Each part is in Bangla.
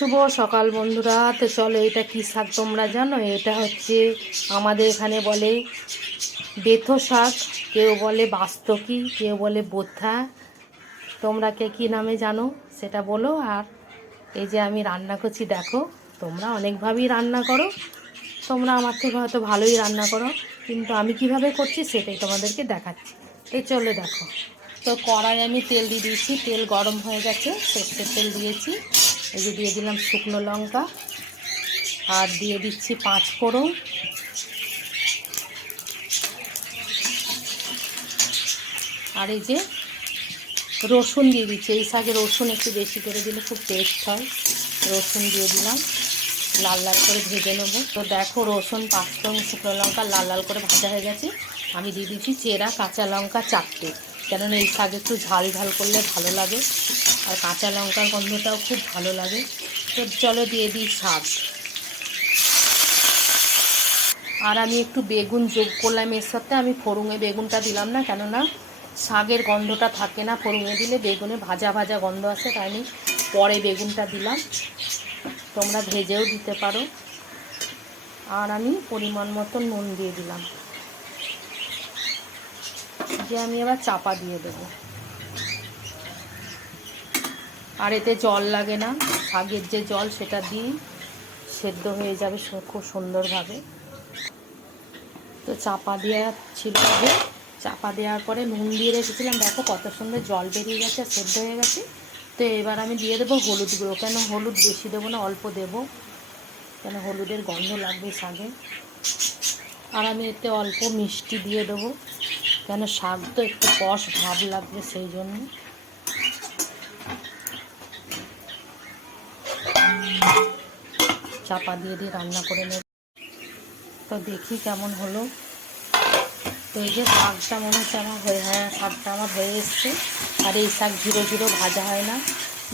শুভ সকাল বন্ধুরা। তো চলো, এটা কি শাক তোমরা জানো? এটা হচ্ছে আমাদের এখানে বলে বেথো শাক, কেউ বলে বাস্তকি, কেউ বলে বোথা। তোমরা কে কী নামে জানো সেটা বলো। আর এই যে আমি রান্না করছি, দেখো তোমরা অনেকভাবেই রান্না করো, তোমরা আমার থেকে হয়তো ভালোই রান্না করো, কিন্তু আমি কিভাবে করছি সেটাই তোমাদেরকে দেখাচ্ছি। তো চলো দেখো। তো কড়াই আমি তেল দিয়ে দিয়েছি, তেল গরম হয়ে গেছে, সর্ষের তেল দিয়েছি। এই যে দিয়ে দিলাম শুকনো লঙ্কা, আর দিয়ে দিচ্ছি 5 ফোড়ন, আর এই যে রসুন দিয়ে দিচ্ছি। এই শাকে রসুন একটু বেশি করে দিলে খুব টেস্ট হয়। রসুন দিয়ে দিলাম, লাল লাল করে ভেজে নেবো। তো দেখো রসুন, 5 ফোড়ন, শুকনো লঙ্কা লাল লাল করে ভাজা হয়ে গেছে। আমি দিয়ে দিচ্ছি চেরা কাঁচা লঙ্কা 4টে, কেননা এই শাক একটু ঝাল ঝাল করলে ভালো লাগে, আর কাঁচা লঙ্কার গন্ধটাও খুব ভালো লাগে। তো চলো দিয়ে দিই শাক। আর আমি একটু বেগুন যোগ করলাম এর সাথে। আমি ফোড়ঙে বেগুনটা দিলাম না, কেননা শাকের গন্ধটা থাকে না ফোড়ঙে দিলে, বেগুনে ভাজা ভাজা গন্ধ আসে, তাই আমি পরে বেগুনটা দিলাম। তোমরা ভেজেও দিতে পারো। আর আমি পরিমাণ মতো নুন দিয়ে দিলাম, যে আমি এবার চাপা দিয়ে দেবো। আর এতে জল লাগে না, শাকের যে জল সেটা দিয়েই সেদ্ধ হয়ে যাবে খুব সুন্দরভাবে। তো চাপা দেওয়া ছিল, আগে চাপা দেওয়ার পরে নুন দিয়ে রেখেছিলাম, দেখো কত সুন্দর জল বেরিয়ে গেছে, সেদ্ধ হয়ে গেছে। তো এবার আমি দিয়ে দেবো হলুদ গুঁড়ো, কেন হলুদ বেশি দেবো না, অল্প দেবো, কেন হলুদের গন্ধ লাগবে শাকে। আর আমি এতে অল্প মিষ্টি দিয়ে দেবো, কেন শাক তো একটু কষ ভাব লাগবে, সেই জন্য। চাপা দিয়ে দিয়ে রান্না করে নেব। তো দেখি কেমন হলো। তো এই যে শাকটা মনে হচ্ছে আমার শাকটা আমার হয়ে এসছে। আর এই শাক ঝিরো ঝিরো ভাজা হয় না,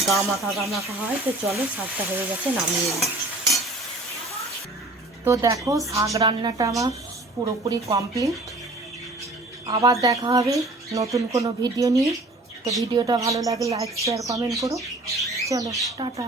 গা মাখা হয়। তো চলো, শাকটা হয়ে গেছে, নামিয়ে নিই। তো দেখো শাক রান্নাটা আমার পুরোপুরি কমপ্লিট। আবার দেখা হবে নতুন কোনো ভিডিও নিয়ে। তো ভিডিওটা ভালো লাগলে লাইক শেয়ার কমেন্ট করো। চলো টাটা।